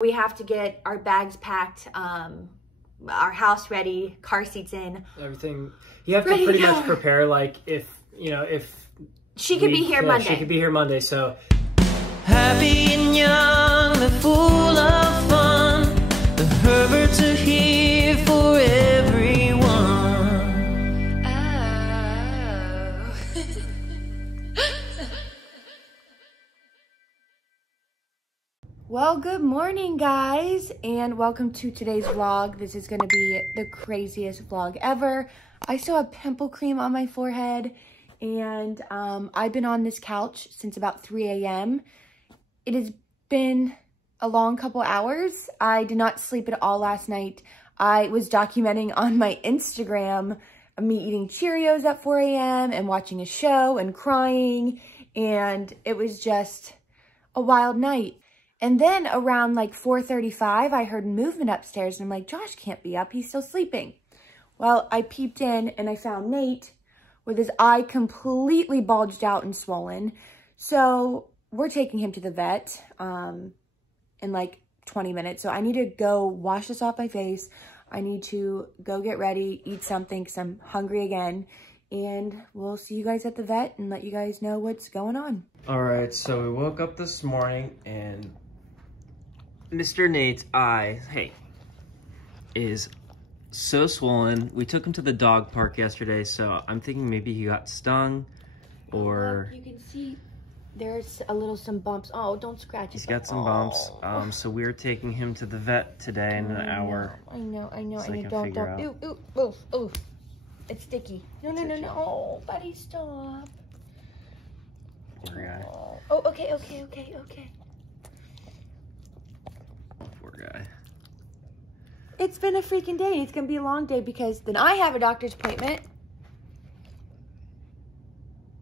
We have to get our bags packed, our house ready, car seats in. Everything. You have to pretty much prepare, like, if she could be here Monday. She could be here Monday, so. Happy and young, they're full of fun. The Herberts are here for everyone. Oh. Well, good morning, guys, and welcome to today's vlog. This is going to be the craziest vlog ever. I still have pimple cream on my forehead, and I've been on this couch since about 3 a.m. It has been a long couple hours. I did not sleep at all last night. I was documenting on my Instagram me eating Cheerios at 4 a.m. and watching a show and crying, and it was just a wild night. And then around like 4:35, I heard movement upstairs, and I'm like, Josh can't be up. He's still sleeping. Well, I peeped in and I found Nate with his eye completely bulged out and swollen. So we're taking him to the vet in like 20 minutes. So I need to go wash this off my face. I need to go get ready, eat something because I'm hungry again. And we'll see you guys at the vet and let you guys know what's going on. All right, so we woke up this morning and Mr. Nate's eye, is so swollen. We took him to the dog park yesterday, so I'm thinking maybe he got stung or... You can see there's some bumps. Oh, don't scratch his He's got some bumps. So we're taking him to the vet today in an hour. I know. So Don't. Ooh. It's sticky. No. Oh, buddy, stop. Poor guy. Oh, okay. Poor guy. It's been a freaking day. It's going to be a long day because then I have a doctor's appointment.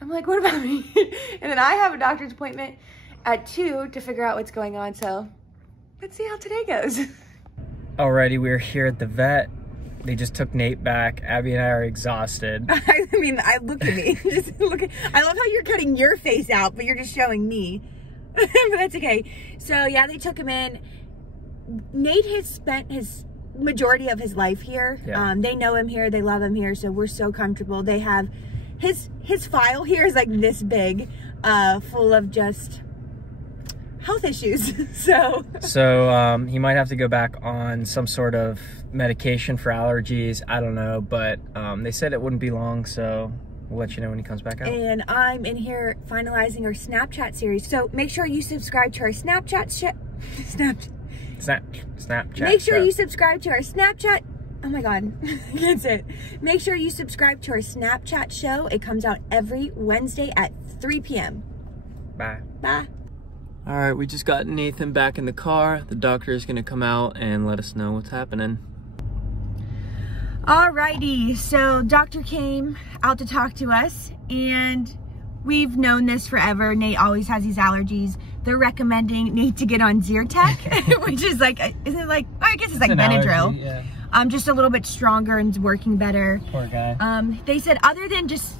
I'm like, what about me? And then I have a doctor's appointment at 2 to figure out what's going on. So let's see how today goes. Alrighty, we're here at the vet. They just took Nate back. Abby and I are exhausted. I mean, look at me. Just look at. I love how you're cutting your face out, but you're just showing me. But that's okay. So yeah, they took him in. Nate has spent his majority of his life here. Yeah. They know him here. They love him here. So we're so comfortable. They have his file here is like this big, full of just health issues. So he might have to go back on some sort of medication for allergies. I don't know, but they said it wouldn't be long, so we'll let you know when he comes back out. And I'm in here finalizing our Snapchat series, so make sure you subscribe to our Snapchat. Make sure you subscribe to our Snapchat. Oh my God, I can't say it. Make sure you subscribe to our Snapchat show. It comes out every Wednesday at 3 p.m. Bye. All right, we just got Nathan back in the car. The doctor is gonna come out and let us know what's happening. Alrighty, so doctor came out to talk to us, and we've known this forever. Nate always has these allergies. They're recommending Nate to get on Zyrtec, which is like, isn't it like, I guess it's like Benadryl. Allergy, yeah. Just a little bit stronger and working better. Poor guy. They said other than just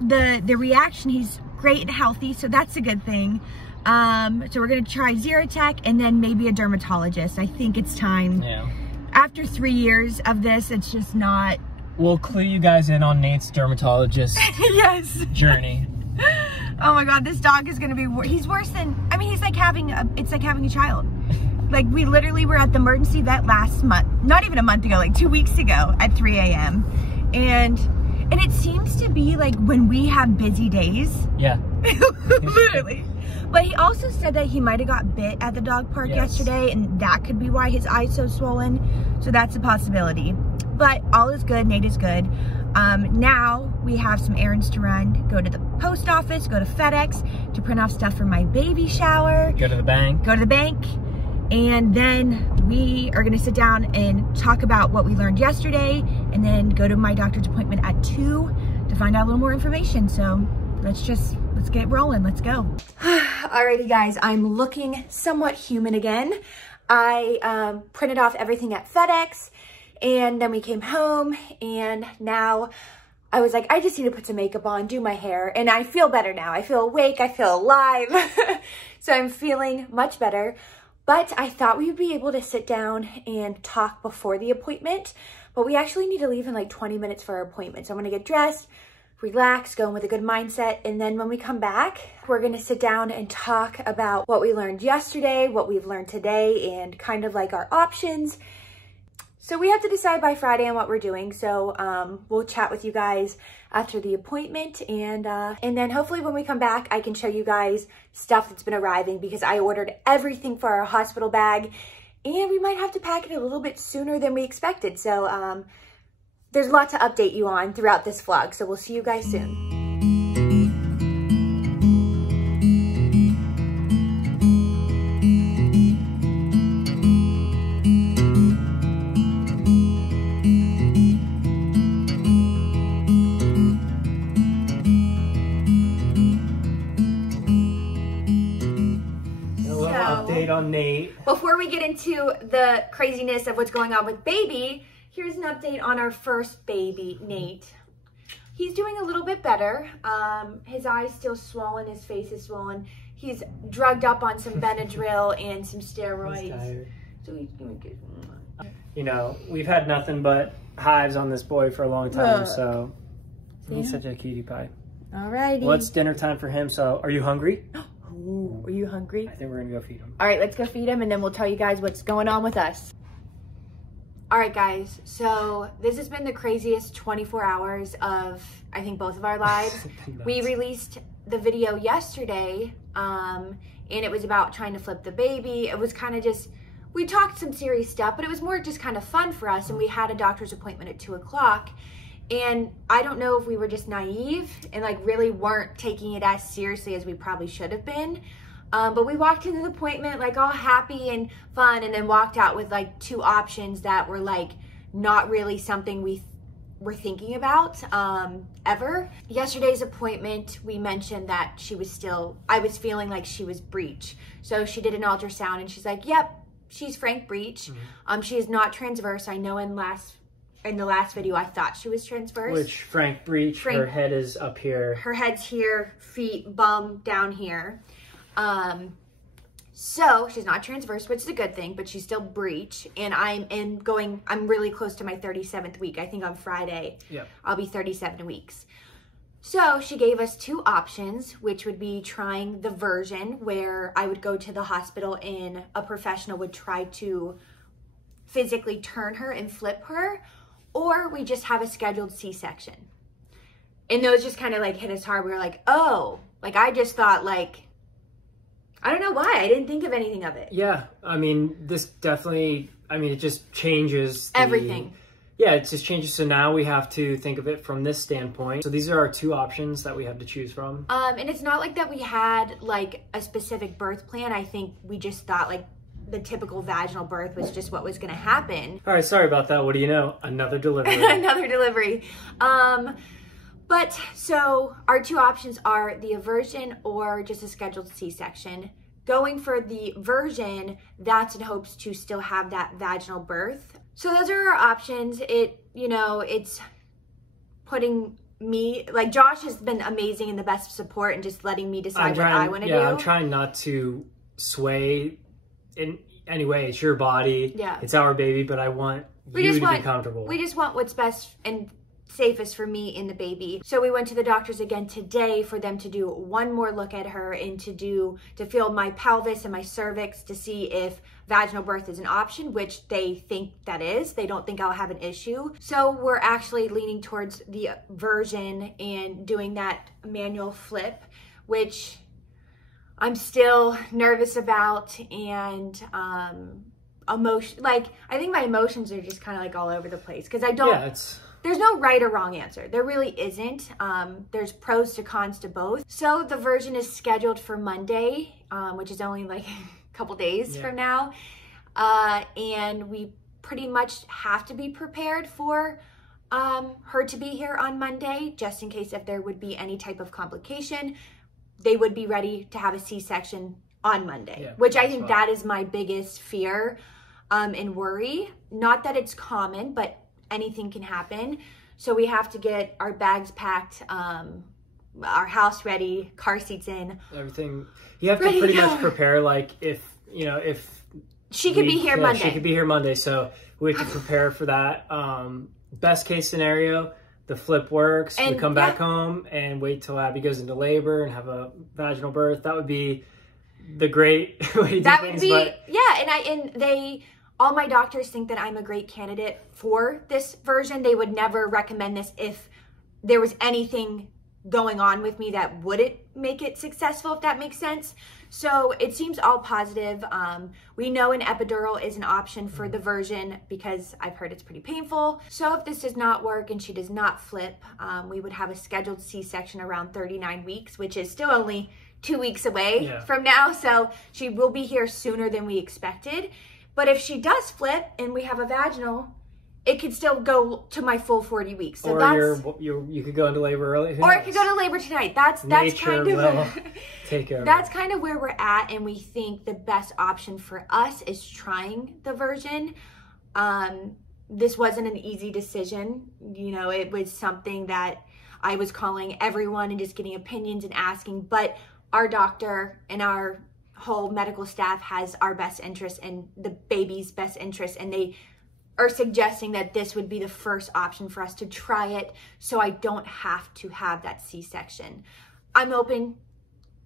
the reaction, he's great and healthy, so that's a good thing. So we're gonna try Zyrtec and then maybe a dermatologist. I think it's time. Yeah. After 3 years of this, it's just not. We'll clue you guys in on Nate's dermatologist journey. Oh my God, this dog is gonna be, he's worse than, I mean, it's like having a child. Like, we literally were at the emergency vet last month, not even a month ago, like 2 weeks ago at 3 a.m. And it seems to be like when we have busy days. Yeah. Literally. But he also said that he might have got bit at the dog park yesterday, and that could be why his eye's so swollen. So that's a possibility. But all is good. Nate is good. Now we have some errands to run. Go to the post office, go to FedEx to print off stuff for my baby shower. Go to the bank. And then we are going to sit down and talk about what we learned yesterday, and then go to my doctor's appointment at 2 to find out a little more information. So let's get rolling. Let's go. Alrighty, guys, I'm looking somewhat human again. I printed off everything at FedEx, and then we came home, and now I was like, I just need to put some makeup on, do my hair, and I feel better now. I feel awake, I feel alive. So I'm feeling much better. But I thought we would be able to sit down and talk before the appointment, but we actually need to leave in like 20 minutes for our appointment. So I'm gonna get dressed, relax, go in with a good mindset, and then when we come back, we're gonna sit down and talk about what we learned yesterday, what we've learned today, and kind of like our options. So we have to decide by Friday on what we're doing. So we'll chat with you guys after the appointment, and then hopefully when we come back, I can show you guys stuff that's been arriving, because I ordered everything for our hospital bag, and we might have to pack it a little bit sooner than we expected. So there's a lot to update you on throughout this vlog. So we'll see you guys soon. On Nate. Before we get into the craziness of what's going on with baby, here's an update on our first baby, Nate. He's doing a little bit better. His eye's still swollen, his face is swollen. He's drugged up on some Benadryl and some steroids. He's tired. So he's gonna get... You know, we've had nothing but hives on this boy for a long time, so he's such a cutie pie. Alrighty. Well, it's dinner time for him, so are you hungry? Ooh, are you hungry? I think we're gonna go feed him. All right, let's go feed him, and then we'll tell you guys what's going on with us. All right, guys, so this has been the craziest 24 hours of, I think, both of our lives. We released the video yesterday, and it was about trying to flip the baby. It was kind of just, we talked some serious stuff, but it was more just kind of fun for us, and we had a doctor's appointment at 2 o'clock. And I don't know if we were just naive and like really weren't taking it as seriously as we probably should have been. But we walked into the appointment like all happy and fun, and then walked out with like 2 options that were like not really something we were thinking about ever. Yesterday's appointment, we mentioned that she was still, I was feeling like she was breech. So she did an ultrasound and she's like, yep, she's frank breech. She is not transverse. I know in the last video, I thought she was transverse. Which frank breech, her head is up here. Her head's here, feet, bum down here. So she's not transverse, which is a good thing, but she's still breech. And I'm really close to my 37th week. I think on Friday, I'll be 37 weeks. So she gave us 2 options, which would be trying the version where I would go to the hospital and a professional would try to physically turn her and flip her, or we just have a scheduled C-section. And those just kind of like hit us hard. We were like, oh, like I just thought like, I don't know why. I didn't think of anything of it. Yeah, I mean, this definitely, I mean, it just changes everything. Yeah, it just changes. So now we have to think of it from this standpoint. So these are our 2 options that we have to choose from. And it's not like that we had like a specific birth plan. I think we just thought like the typical vaginal birth was just what was going to happen. All right, sorry about that. What do you know? Another delivery. Another delivery. But so our 2 options are the aversion or just a scheduled C-section. Going for the version, that's in hopes to still have that vaginal birth. So those are our options. It's putting me, like Josh has been amazing and the best support and just letting me decide what I want to do. Yeah, I'm trying not to sway in any way. It's your body. Yeah. It's our baby, but I want you to be comfortable. We just want what's best and safest for me and the baby. So we went to the doctors again today for them to do one more look at her and to feel my pelvis and my cervix to see if vaginal birth is an option, which they think that is. They don't think I'll have an issue. So we're actually leaning towards the version and doing that manual flip, which I'm still nervous about, and I think my emotions are just kind of like all over the place because I don't, there's no right or wrong answer. There really isn't. There's pros to cons to both. So the version is scheduled for Monday, which is only like a couple days from now. And we pretty much have to be prepared for her to be here on Monday, just in case if there would be any type of complication. They would be ready to have a C-section on Monday, which I think that is my biggest fear and worry. Not that it's common, but anything can happen. So we have to get our bags packed, our house ready, car seats in. Everything. You have to pretty much prepare, like if She could be here Monday. She could be here Monday, so we have to prepare for that. Best case scenario, the flip works. And we come back home and wait till Abbie goes into labor and have a vaginal birth. That would be the great way to do things. And all my doctors think that I'm a great candidate for this version. They would never recommend this if there was anything going on with me that wouldn't make it successful, if that makes sense. So it seems all positive. We know an epidural is an option for the version because I've heard it's pretty painful. So if this does not work and she does not flip, we would have a scheduled C-section around 39 weeks, which is still only 2 weeks away from now. So she will be here sooner than we expected. But if she does flip and we have a vaginal, it could still go to my full 40 weeks. So you could go into labor early. Or it could go to labor tonight. That's kind of take over. That's kind of where we're at, and we think the best option for us is trying the version. This wasn't an easy decision. You know, it was something that I was calling everyone and just getting opinions and asking, but our doctor and our whole medical staff has our best interest and the baby's best interest, and they are suggesting that this would be the first option for us to try it so I don't have to have that C-section. I'm open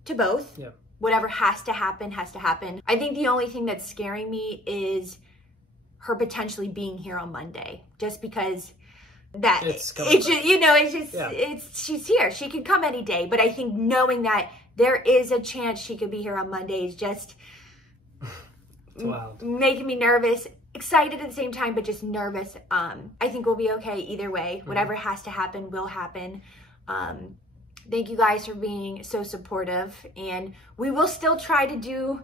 to both. Yep. Whatever has to happen, has to happen. I think the only thing that's scaring me is her potentially being here on Monday, just because that she's here. She could come any day, but I think knowing that there is a chance she could be here on Monday is just making me nervous. Excited at the same time, but just nervous. I think we'll be okay either way. Whatever has to happen will happen. Thank you guys for being so supportive, and we will still try to do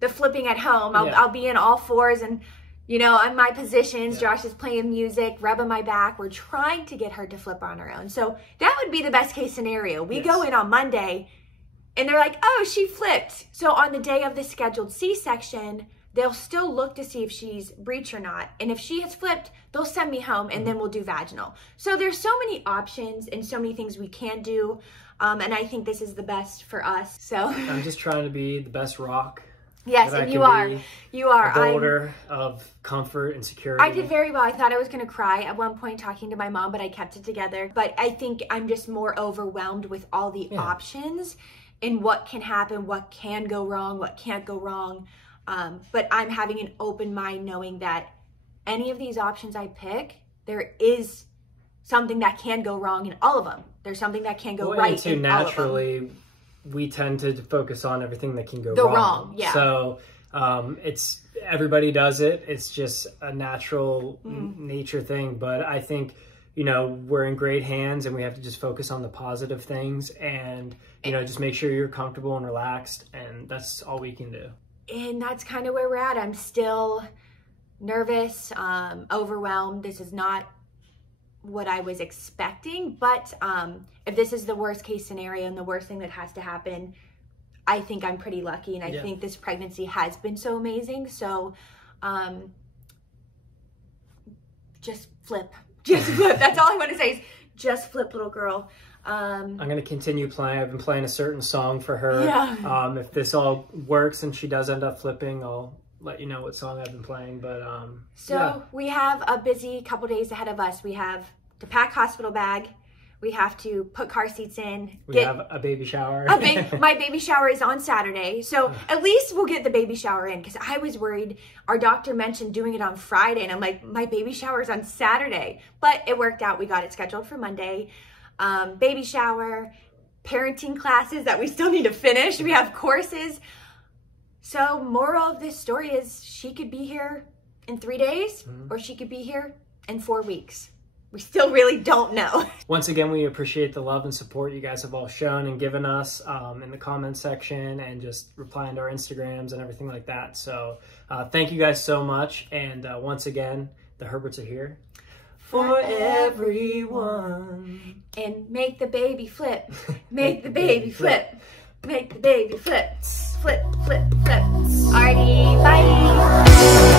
the flipping at home. I'll be in all fours and, you know, on my positions. Josh is playing music, rubbing my back. We're trying to get her to flip on her own. So that would be the best case scenario. We go in on Monday and they're like, oh, she flipped. So on the day of the scheduled C-section, they'll still look to see if she's breech or not. And if she has flipped, they'll send me home and then we'll do vaginal. So there's so many options and so many things we can do. And I think this is the best for us. So I'm just trying to be the best rock. Yes, and you are. You are. A boulder of comfort and security. I did very well. I thought I was going to cry at one point talking to my mom, but I kept it together. But I think I'm just more overwhelmed with all the options and what can happen, what can go wrong, what can't go wrong. But I'm having an open mind knowing that any of these options I pick, there is something that can go wrong in all of them. There's something that can go right in all of them. Naturally, we tend to focus on everything that can go wrong. So it's everybody does it. It's just a natural nature thing. But I think, you know, we're in great hands and we have to just focus on the positive things and, you know, just make sure you're comfortable and relaxed. And that's all we can do. And that's kind of where we're at. I'm still nervous, overwhelmed. This is not what I was expecting, but if this is the worst case scenario and the worst thing that has to happen, I think I'm pretty lucky, and I think this pregnancy has been so amazing. So just flip. That's all I want to say is just flip, little girl. I'm going to continue playing. I've been playing a certain song for her. If this all works and she does end up flipping, I'll let you know what song I've been playing. But we have a busy couple days ahead of us. We have to pack hospital bag. We have to put car seats in. We have a baby shower. My baby shower is on Saturday. So at least we'll get the baby shower in, because I was worried. Our doctor mentioned doing it on Friday, and I'm like, my baby shower is on Saturday. But it worked out. We got it scheduled for Monday. Baby shower, parenting classes that we still need to finish. We have courses. So moral of this story is she could be here in 3 days or she could be here in 4 weeks. We still really don't know. Once again, we appreciate the love and support you guys have all shown and given us in the comment section and just replying to our Instagrams and everything like that. So thank you guys so much. And once again, the Herberts are here for everyone. And make the baby flip. Make the baby flip. Make the baby flip. Flip, flip, flip. Alrighty, bye.